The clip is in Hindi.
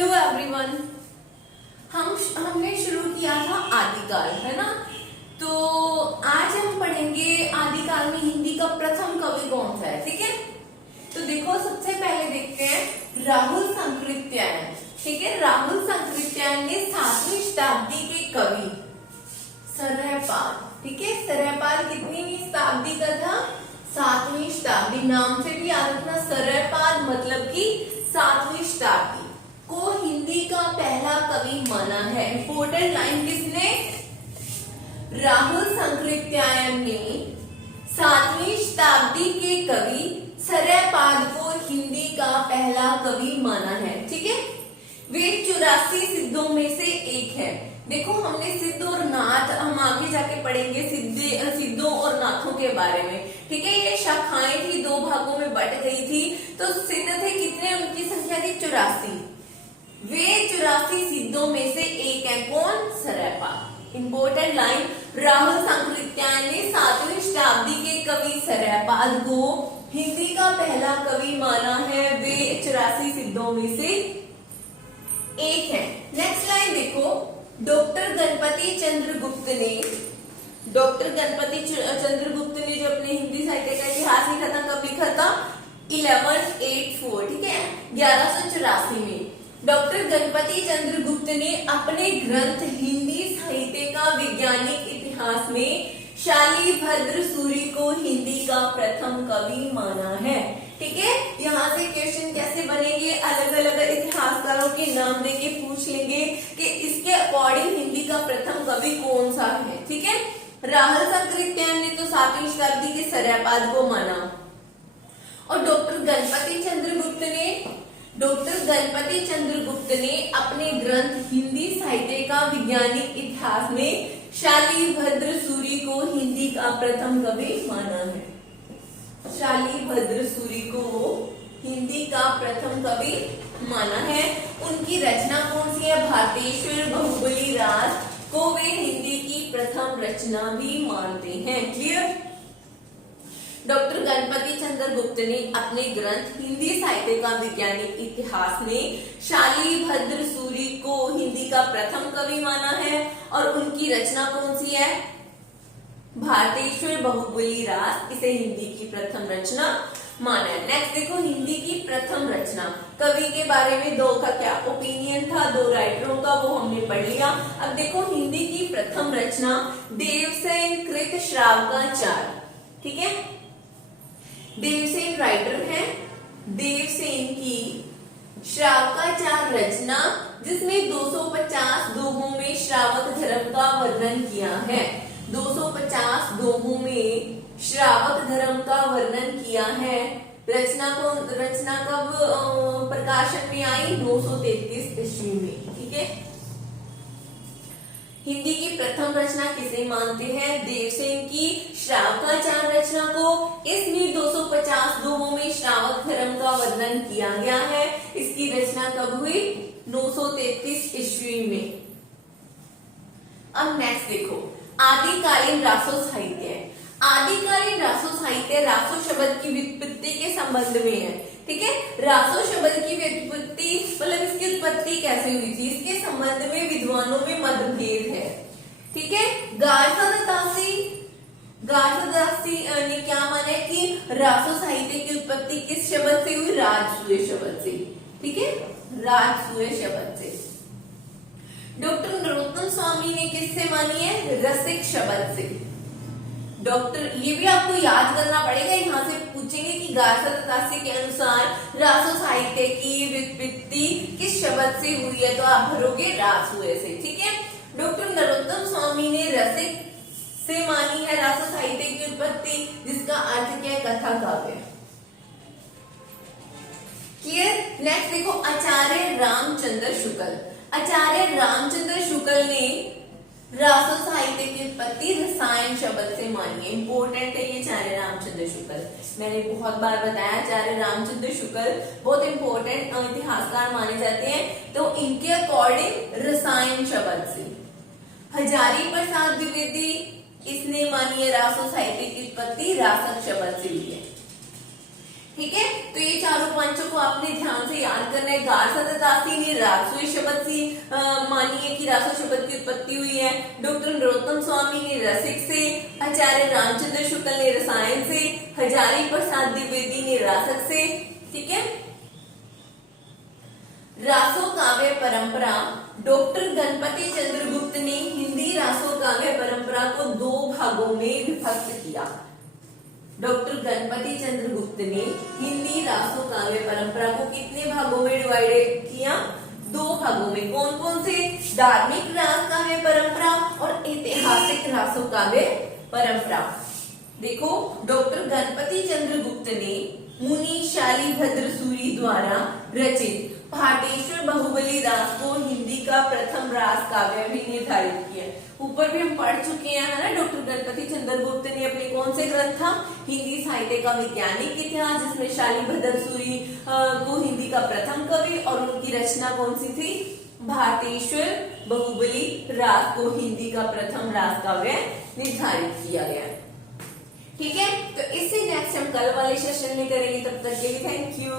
Hello everyone. हमने शुरू किया था आदिकाल, है ना। तो आज हम पढ़ेंगे आदिकाल में हिंदी का प्रथम कवि कौन सा है। ठीक है, तो देखो सबसे पहले देखते हैं राहुल संकृत्यायन। ठीक है, राहुल संकृत्यायन ने 7वीं शताब्दी के कवि सरयपाल। ठीक है, सरयपाल कितनी शताब्दी का था? 7वीं शताब्दी। नाम से भी याद रखना, सरयपाल मतलब कि 7वीं शताब्दी को हिंदी का पहला कवि माना है। इंपोर्टेंट लाइन किसने? राहुल संकृत्यायन ने 7वीं शताब्दी के कवि सरयपाल को हिंदी का पहला कवि माना है। ठीक है, वे 84 सिद्धों में से एक है। देखो हमने सिद्ध और नाथ, हम आगे जाके पढ़ेंगे सिद्धों और नाथों के बारे में। ठीक है, ये शाखाएं थी, 2 भागों में बट गई थी। तो सिद्ध थे कितने? उनकी संख्या थी 84। वे 84 सिद्धों में से एक है। कौन? सरयपाल। इंपोर्टेंट लाइन, राहुल संकृत्यायन ने 7वीं शताब्दी के कवि सरयपाल को हिंदी का पहला कवि माना है। वे 84 सिद्धों में से एक है। नेक्स्ट लाइन देखो, डॉक्टर गणपति चंद्रगुप्त ने जो अपने हिंदी साहित्य का इतिहास लिखा था, कब लिखा था? 1184। ठीक है, 1184 में डॉक्टर गणपति चंद्रगुप्त ने अपने ग्रंथ हिंदी साहित्य का वैज्ञानिक इतिहास में शालिभद्र सूरि को हिंदी का प्रथम कवि माना है। ठीक है, यहाँ से क्वेश्चन कैसे बनेंगे? अलग अलग इतिहासकारों के नाम देके पूछ लेंगे कि इसके अकॉर्डिंग हिंदी का प्रथम कवि कौन सा है। ठीक है, राहुल संकृत्यायन ने तो 7वीं शताब्दी के सरयपाल को माना, और डॉक्टर गणपति चंद्रगुप्त ने अपने ग्रंथ हिंदी साहित्य का वैज्ञानिक इतिहास में शालिभद्र सूरि को हिंदी का प्रथम कवि माना है। शालिभद्र सूरि को हिंदी का प्रथम कवि माना है। उनकी रचना कौन सी है? भारतेश्वर बाहुबली रास को वे हिंदी की प्रथम रचना भी मानते हैं। क्लियर? डॉक्टर गणपति चंद्रगुप्त ने अपने ग्रंथ हिंदी साहित्य का वैज्ञानिक इतिहास में शालिभद्र सूरि को हिंदी का प्रथम कवि माना है, और उनकी रचना कौन सी है? भारतेश्वर बाहुबली रास, इसे हिंदी की प्रथम रचना माना है। नेक्स्ट देखो, हिंदी की प्रथम रचना। कवि के बारे में 2 का क्या ओपिनियन था? 2 राइटरों का, वो हमने पढ़ लिया। अब देखो हिंदी की प्रथम रचना देवसेन कृत श्रावकाचार्य। ठीक है, देवसेन राइटर है। देवसेन की श्रावकाचार्य रचना, जिसमें 250 दोहों में श्रावक धर्म का वर्णन किया है। 250 दोहों में श्रावक धर्म का वर्णन किया है। रचना कब प्रकाशन में आई? 933 ईस्वी में। ठीक है, हिंदी की प्रथम रचना किसे मानते हैं? देवसेन की श्रावकाचार्य रचना को। इसमें 250 दोहों में श्रावक धर्म का वर्णन किया गया है। इसकी रचना कब हुई? 933 ईस्वी में। अब नेक्स्ट देखो, आदिकालीन रासो साहित्य। आदिकालीन रासो साहित्य रासो शब्द की व्युत्पत्ति के संबंध में है। ठीक है, रासो शब्द की व्युत्पत्ति मतलब इसकी उत्पत्ति कैसे हुई थी, इसके संबंध में विद्वानों में मतभेद है। ठीक है, गार्हस्थ्यदासी ने क्या माना कि रासो साहित्य की उत्पत्ति किस शब्द से हुई? राजसूय शब्द से। ठीक है, राजसूय शब्द से। डॉक्टर नरोत्तम स्वामी ने किससे मानी है? रसिक शब्द से। ये भी आपको याद करना पड़ेगा, यहाँ से पूछेंगे कि गार्हस्थ्यदासी के अनुसार रासो साहित्य की व्युत्पत्ति किस शब्द से हुई है, तो आप भरोगे राजसूय से। ठीक है, डॉक्टर नरोत्तम स्वामी ने रसिक से मानी है रासो साहित्य की उत्पत्ति, जिसका अर्थ क्या है? कथा काव्य। क्लियर? नेक्स्ट देखो, आचार्य रामचंद्र शुक्ल ने रासो साहित्य की उत्पत्ति रसायन शब्द से मानी है। इंपोर्टेंट है ये आचार्य रामचंद्र शुक्ल, मैंने बहुत बार बताया। आचार्य रामचंद्र शुक्ल बहुत इंपॉर्टेंट इतिहासकार माने जाते हैं। तो इनके अकॉर्डिंग रसायन शब्द से। हजारी प्रसाद द्विवेदी, इसने मानी है रासो साहित्य की उत्पत्ति रासक शब्द से हुई है। ठीक है, तो ये चारों रोमांचों को आपने ध्यान से याद करना है। गार्सदासी ने रासोई शब्द से मानी है कि रासो शब्द की उत्पत्ति हुई है। डॉक्टर नरोत्तम स्वामी ने रसिक से, आचार्य रामचंद्र शुक्ल ने रसायन से, हजारी प्रसाद द्विवेदी ने रासक से। ठीक है। रासो काव्य परंपरा, डॉक्टर गणपति चंद्रगुप्त ने हिंदी रासो काव्य परंपरा को 2 भागों में विभक्त किया। डॉक्टर गणपति चंद्रगुप्त ने हिंदी रासो काव्य परंपरा को कितने भागों में डिवाइडेड किया? 2 भागों में। कौन कौन से? धार्मिक रास काव्य परंपरा और ऐतिहासिक रासो काव्य परंपरा। देखो, डॉक्टर गणपति चंद्रगुप्त ने मुनि शालिभद्र सूरी द्वारा रचित भाटेश्वर बाहुबली रास को हिंदी का प्रथम रास काव्य भी निर्धारित किया। ऊपर भी हम पढ़ चुके हैं, है ना। डॉक्टर गणपति चंद्रगुप्त ने अपने कौन से ग्रंथ था? हिंदी साहित्य का वैज्ञानिक इतिहास, जिसमें शालिभद्र सूरी को हिंदी का प्रथम कवि, और उनकी रचना कौन सी थी? भाटेश्वर बाहुबली रास को हिंदी का प्रथम रास काव्य निर्धारित किया गया। ठीक है। तो इससे नेक्स्ट हम कल वाले सेशन में करेंगे। तब तक के लिए थैंक यू।